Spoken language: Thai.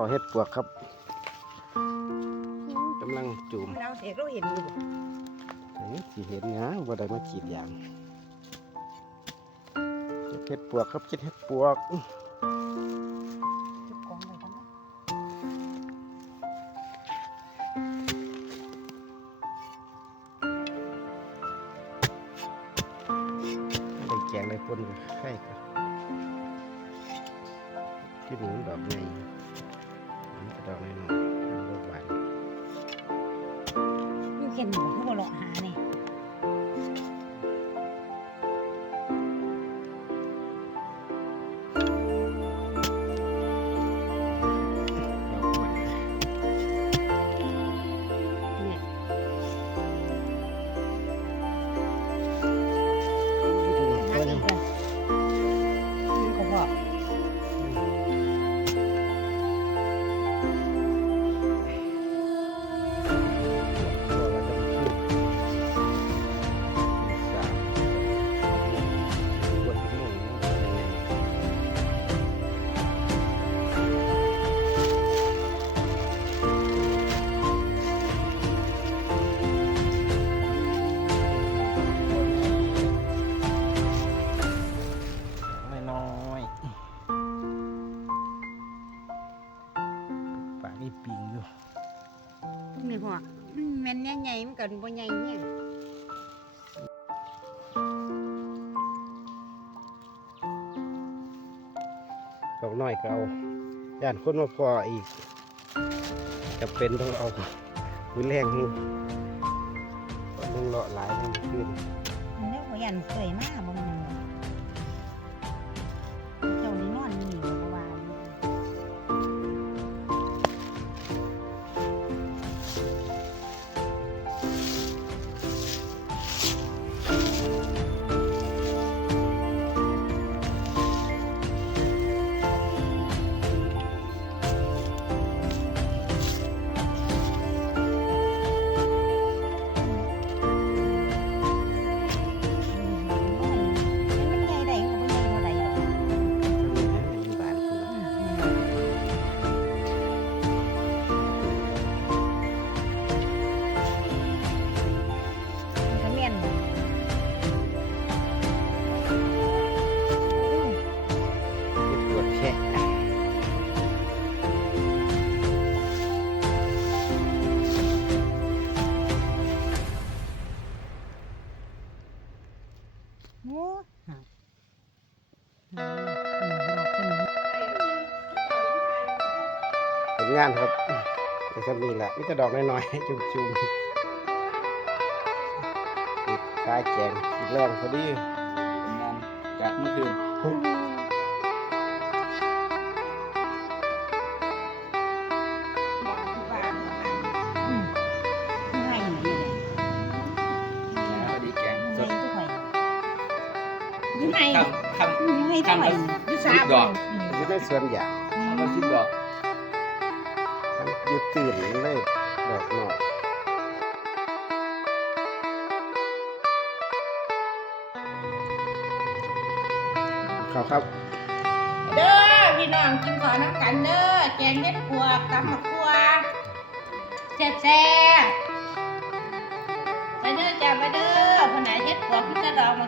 ก่อเฮ็ดปวกครับกำลังจูมเราเด็กเราเห็นอยู่เฮ้ยสิเห็นหยังบ่ได้มาขีดยางเก็บเฮ็ดปวกครับเก็บเฮ็ดปวกจุกกองไปกันนะได้แกงได้ปนกับไข่ครับที่หนูดอกใหญ่อันนี้ก็ ดอกน้อยๆมันบ่หวาน อยู่เห็นอยู่เขาบอกเลาะหาเนี่ ๆปากนี่ปิงอยู่มีหัวอืมแม่นใหญ่ๆมันก็บ่ใหญ่เนี่ยดอกน้อยก็เอาย่านคนมาพออีกจะเป็นต้องเอามือแรงมือต้องเลาะหลายมันขึ้นมันแล้วก็ยันเคยมาบ่ โอ้หาหาหาดอกเป็น ผลงานครับแต่คำนี้แหละนี่จะดอกน้อยๆ จุ่มๆคลายแกงแรงพอดีผลงานจากเมื่อคืน ง่ายดทุกคนยังไงคำยังไงทุกคนดูสามดอก อยู่ในสวนยางคำละสิบดอกมันอยึดตื่นเลยดอกน้อยครับครับเด้อพี่น้องกินข้าวน้ำกันเด้อแกงเห็ดปวกตำมะขัวแซ่บแซ่บไปเด้อจ้าไปเด้อคนไหนเห็ดปวกพี่จะดอกหมดไงแซ่บ